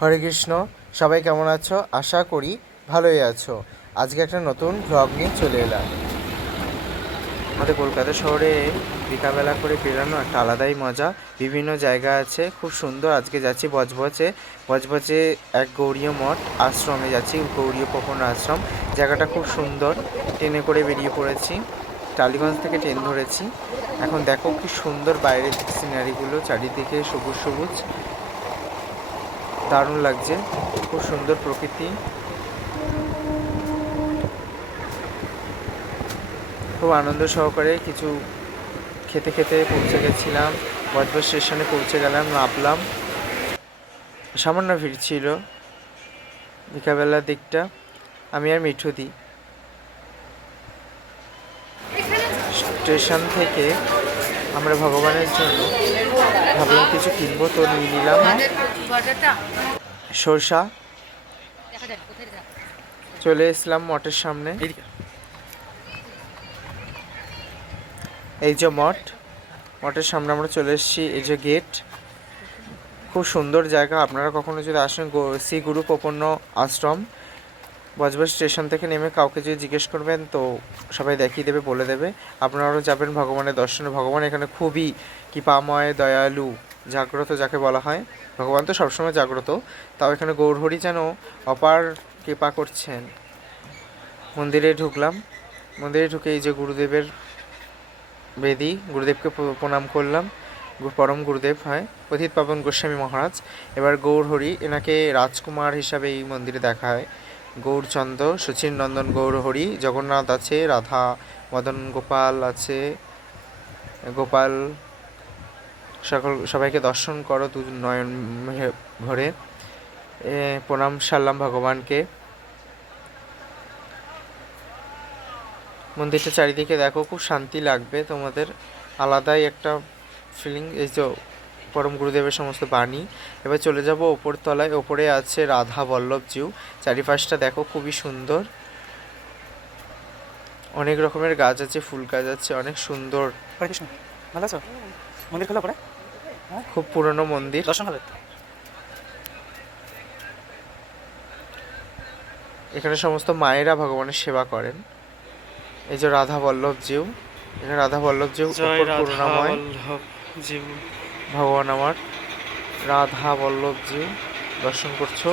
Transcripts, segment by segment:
হরে কৃষ্ণ। সবাই কেমন আছো? আশা করি ভালোই আছো। আজকে একটা নতুন ভ্লগ নিয়ে চলে এলাম। আমাদের কলকাতা শহরে বিকালবেলা করে বেরানো একটা আলাদাই মজা। বিভিন্ন জায়গা আছে, খুব সুন্দর। আজকে যাচ্ছি বজবজে। বজবজে এক গৌড়ীয় মঠ আশ্রমে যাচ্ছি, গৌড়ীয় প্রপন্ন আশ্রম। জায়গাটা খুব সুন্দর। ট্রেনে করে বেরিয়ে পড়েছি, টালিগঞ্জ থেকে ট্রেন ধরেছি। এখন দেখো কি সুন্দর বাইরের সিনারিগুলো, চারিদিকে সবুজ সবুজ, দারুণ লাগছে। খুব সুন্দর প্রকৃতি, খুব আনন্দ সহকারে কিছু খেতে খেতে পৌঁছে গেছিলাম। বজবজ স্টেশনে পৌঁছে গেলাম, নামলাম। সামান্য ভিড় ছিল বিকালবেলার দিকটা। আমি আর মিঠুদি স্টেশন থেকে আমরা ভগবানের জন্য ভাবলাম কিছু কিনবো, তো নিয়ে নিলাম সরষা। চলে এসলাম মঠের সামনে। এই যে মঠ, মঠের সামনে আমরা চলে এসেছি। এই যে গেট, খুব সুন্দর জায়গা। আপনারা কখনো যদি আসেন, শ্রী গুরু প্রপন্ন আশ্রম। বজবজ স্টেশন থেকে নেমে কাউকে যদি জিজ্ঞেস করবেন তো সবাই দেখিয়ে দেবে, বলে দেবে। আপনারাও যাবেন ভগবানের দর্শনে। ভগবান এখানে খুবই কৃপাময়, দয়ালু, জাগ্রত যাকে বলা হয়। ভগবান তো সবসময় জাগ্রত, তাও এখানে গৌরহরি যেন অপার কৃপা করছেন। মন্দিরে ঢুকলাম। মন্দিরে ঢুকে এই যে গুরুদেবের বেদি, গুরুদেবকে প্রণাম করলাম। পরম গুরুদেব হয় পতিত পাবন গোস্বামী মহারাজ। এবার গৌরহরি, এনাকে রাজকুমার হিসাবে এই মন্দিরে দেখা হয়। গৌরচন্দ্র, সচিন নন্দন গৌরহরি, জগন্নাথ আছে, রাধা মদন গোপাল আছে। গোপাল সবাইকে দর্শন করো দু নয়ন ভরে। প্রণাম সারলাম ভগবানকে। মন্দিরটা চারিদিকে দেখো, খুব শান্তি লাগবে তোমাদের, আলাদাই একটা ফিলিং। এই যে পরম গুরুদেবের সমস্ত বাণী। এবার চলে যাব ওপর তলায়। ওপরে আছে রাধা বল্লভজিউ। চারিপাশটা দেখো, খুবই সুন্দর। অনেক রকমের গাছ আছে, ফুল গাছ আছে, অনেক সুন্দর। হরে কৃষ্ণ, ভালো আছো? মন্দির খোলা পরে খুব পুরনো মন্দির। দর্শন হবে। এখানে সমস্ত মায়েরা ভগবানের সেবা করেন। এই যে রাধা বল্লভজিউ, এখানে রাধা বল্লভজিউ অপর করুণাময় ভগবান আমার। রাধা বল্লভজিউ দর্শন করছো,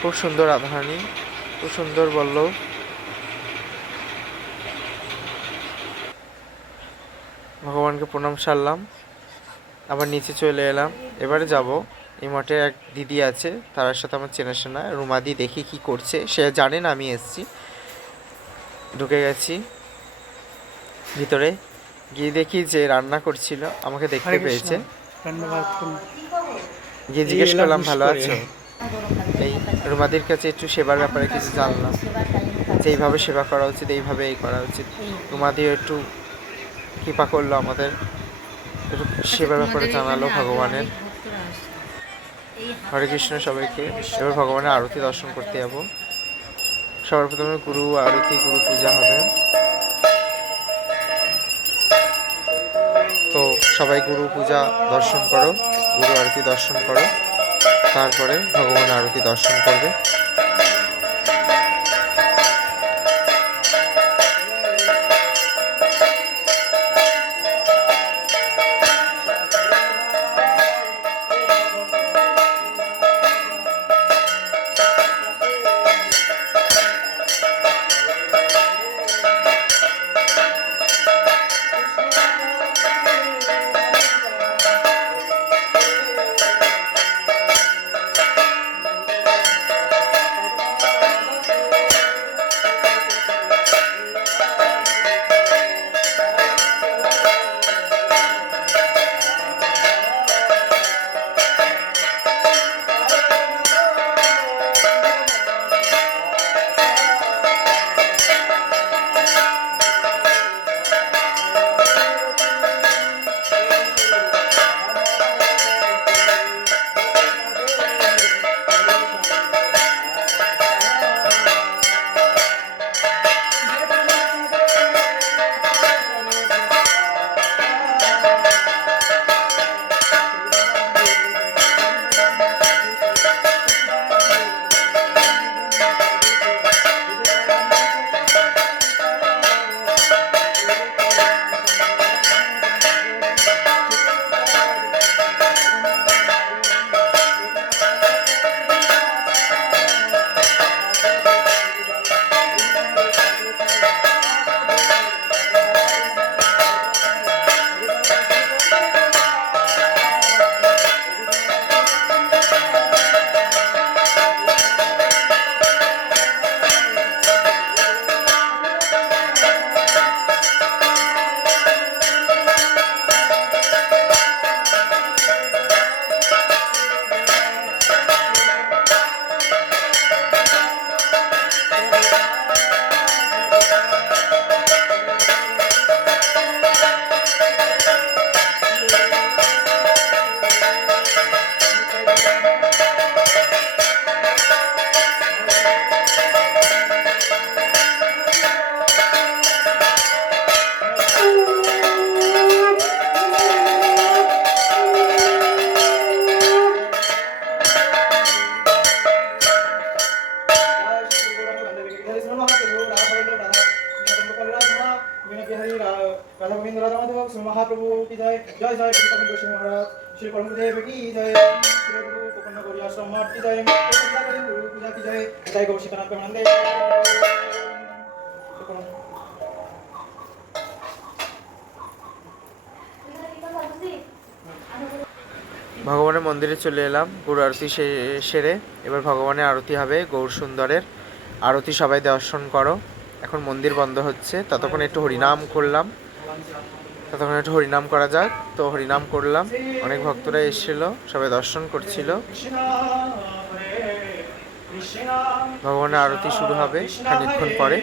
খুব সুন্দর রাধারানী, খুব সুন্দর বল্লভ। ভগবানকে প্রণাম সারলাম, আবার নিচে চলে এলাম। এবারে যাব এই মঠে এক দিদি আছে, তার সাথে আমার চেনাশোনা। রুমাদি দেখি কি করছে, সে জানে না আমি এসছি। ঢুকে গেছি ভিতরে, গিয়ে দেখি যে রান্না করছিল, আমাকে দেখতে পেয়েছে। গিয়ে জিজ্ঞেস করলাম ভালো আছো। এই রুমাদির কাছে একটু সেবার ব্যাপারে কিছু জানলাম, যে এইভাবে সেবা করা উচিত, এইভাবে এই করা উচিত। রুমাদিও একটু কৃপা করলো আমাদের, একটু সেবার ব্যাপারে জানালো ভগবানের। হরে কৃষ্ণ সবাইকে। এবার ভগবানের আরতি দর্শন করতে যাবো। সবার প্রথমে গুরু আরতি, গুরু পূজা হবে। তো সবাই গুরু পূজা দর্শন করো, গুরু আরতি দর্শন করো, তারপরে ভগবানের আরতি দর্শন করবে। महाप्रभु की जय जय जय श्री पवन गोस्वामी महाराज श्री परमदेव की जय श्री गुरु कोकर्ण गौरी आश्रम मठ की जय पूजा करें गुरु पूजा की जय जय गौ सीतानाथ प्रेमानंदे ভগবানের মন্দিরে চলে এলাম গৌর আরতি সেরে। এবার ভগবানের আরতি হবে গৌর সুন্দরের আরতি, সবাই দর্শন করো। এখন মন্দির বন্ধ হচ্ছে, ততক্ষণ একটু হরিনাম করলাম, ততক্ষণ একটু হরিনাম করা যাক। তো হরিনাম করলাম, অনেক ভক্তরা এসেছিল, সবাই দর্শন করছিল। ভগবানের আরতি শুরু হবে খানিকক্ষণ পরে।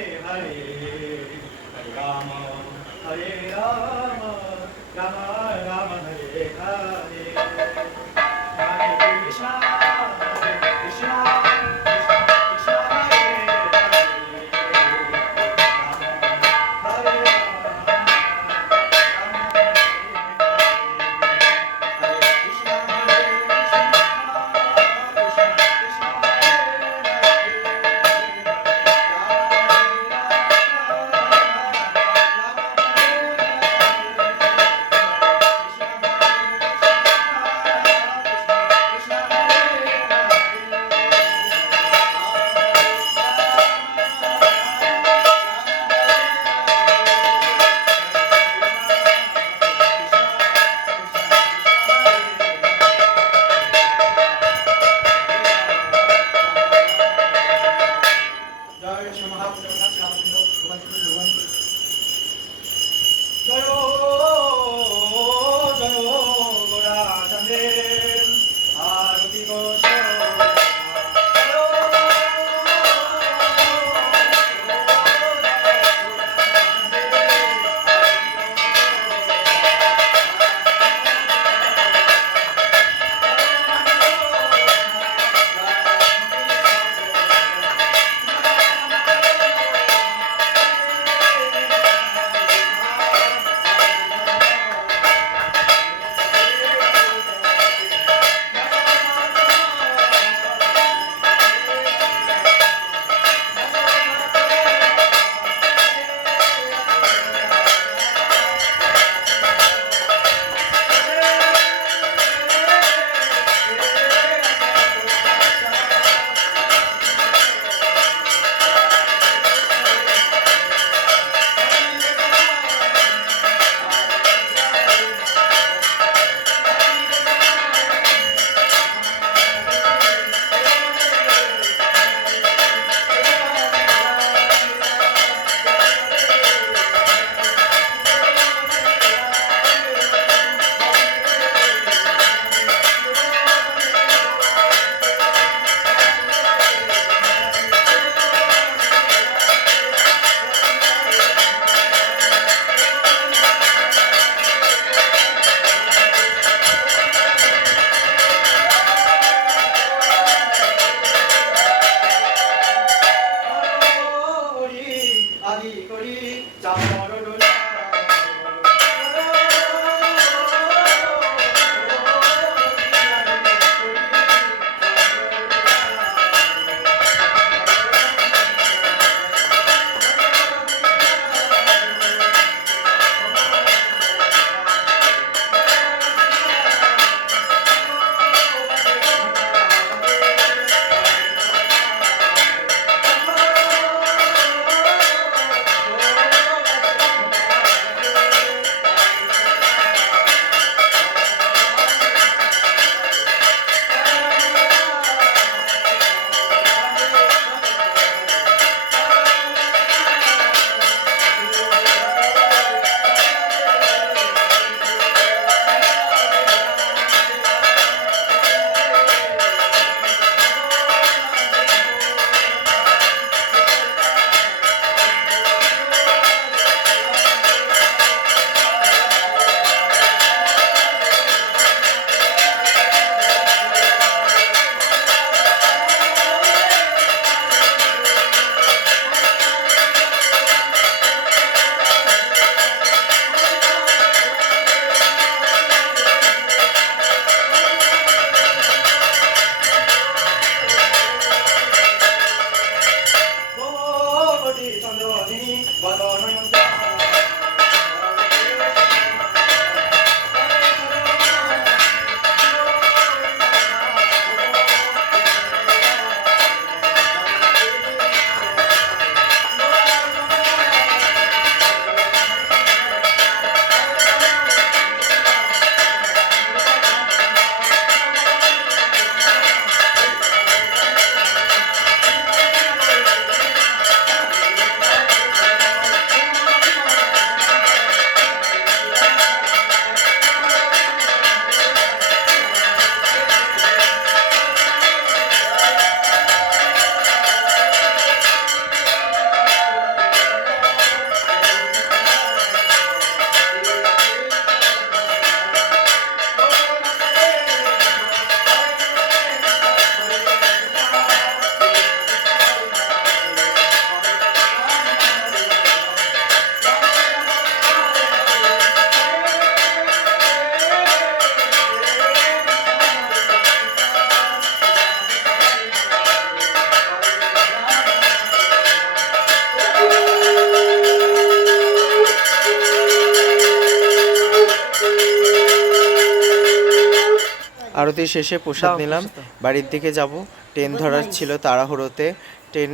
আরতি শেষে প্রসাদ নিলাম, বাড়ির দিকে যাব। ট্রেন ধরার ছিল তাড়াহুড়োতে, ট্রেন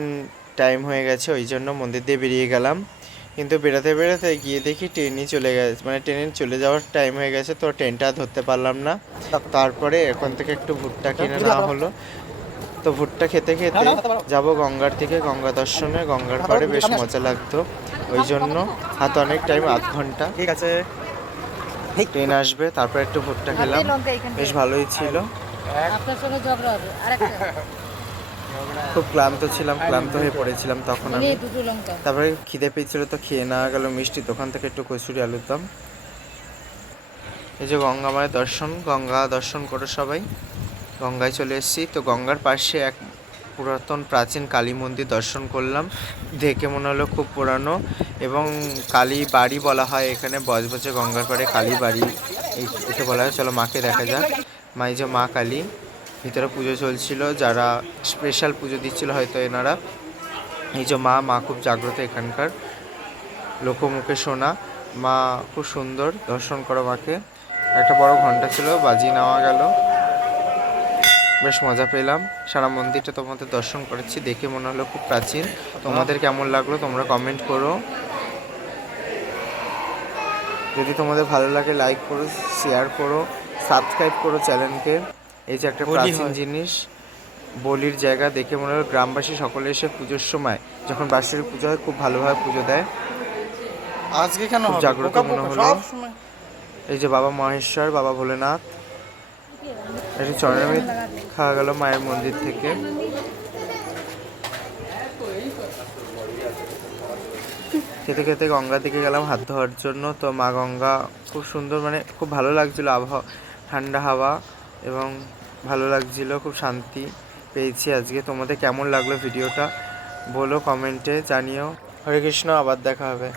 টাইম হয়ে গেছে, ওই জন্য মন্দির দিয়ে বেরিয়ে গেলাম। কিন্তু বেরোতে বেরোতে গিয়ে দেখি ট্রেনই চলে গেছে, মানে ট্রেনের চলে যাওয়ার টাইম হয়ে গেছে, তো ট্রেনটা ধরতে পারলাম না। তারপরে এখন থেকে একটু ভুট্টা কিনে নেওয়া হলো। তো ভুট্টা খেতে খেতে যাব গঙ্গার দিকে, গঙ্গা দর্শনে। গঙ্গার পাড়ে বেশ মজা লাগতো, ওই জন্য হাতে অনেক টাইম, 8 ঘন্টা। ঠিক আছে। ট্রেন আসবে, তারপর একটু ভুট্টা খেলাম, বেশ ভালোই ছিল। আপনার সঙ্গে ঝগড়া হবে আরেকটা খুব ক্লান্ত ছিলাম, ক্লান্ত হয়ে পড়েছিলাম তখন আমি। এই দুটো লঙ্কা তারপরে খিদে পেয়েছিল, তো খেয়ে নেওয়া গেল মিষ্টি দোকান থেকে একটু কচুরি আলুর দম। এই যে গঙ্গা মায়ের দর্শন, গঙ্গা দর্শন করে সবাই গঙ্গায় চলে এসেছি। তো গঙ্গার পাশে এক পুরাতন প্রাচীন কালী মন্দির দর্শন করলাম, দেখে মনে হলো খুব পুরানো, এবং কালী বাড়ি বলা হয় এখানে, বজবজে গঙ্গার পাড়ে কালী বাড়ি একে বলা হয়। চলো মাকে দেখা যাক। মা, এই যে মা কালী, ভিতরে পুজো চলছিল, যারা স্পেশাল পুজো দিচ্ছিল হয়তো এনারা। এই যে মা খুব জাগ্রত এখানকার, লোকমুখে শোনা। মা খুব সুন্দর, দর্শন করো মাকে। একটা বড় ঘন্টা ছিল, বাজি নেওয়া গেল, বেশ মজা পেলাম। সারা মন্দিরটা তোমাদের দর্শন করেছি, দেখে মনে হলো খুব প্রাচীন। তোমাদের কেমন লাগলো তোমরা কমেন্ট করো। যদি তোমাদের ভালো লাগে লাইক করো, শেয়ার করো, সাবস্ক্রাইব করো চ্যানেলকে। এই যে একটা প্রাচীন জিনিস, বলির জায়গা, দেখে মনে হলো গ্রামবাসী সকলে এসে পুজোর সময়, যখন বাৎসরিক পুজো হয়, খুব ভালোভাবে পুজো দেয়। আজকে কেন খুব জাগ্রত মনে হলো। এই যে বাবা মহেশ্বর, বাবা ভোলেনাথ, একটু চরণামৃত খাওয়া গেল মায়ের মন্দির থেকে। খেতে খেতে গঙ্গার দিকে গেলাম হাত ধোয়ার জন্য। তো মা গঙ্গা খুব সুন্দর, মানে খুব ভালো লাগছিল, আবহাওয়া ঠান্ডা হাওয়া, এবং ভালো লাগছিল, খুব শান্তি পেয়েছি আজকে। তোমাদের কেমন লাগলো ভিডিওটা বলো, কমেন্টে জানিও। হরে কৃষ্ণ, আবার দেখা হবে।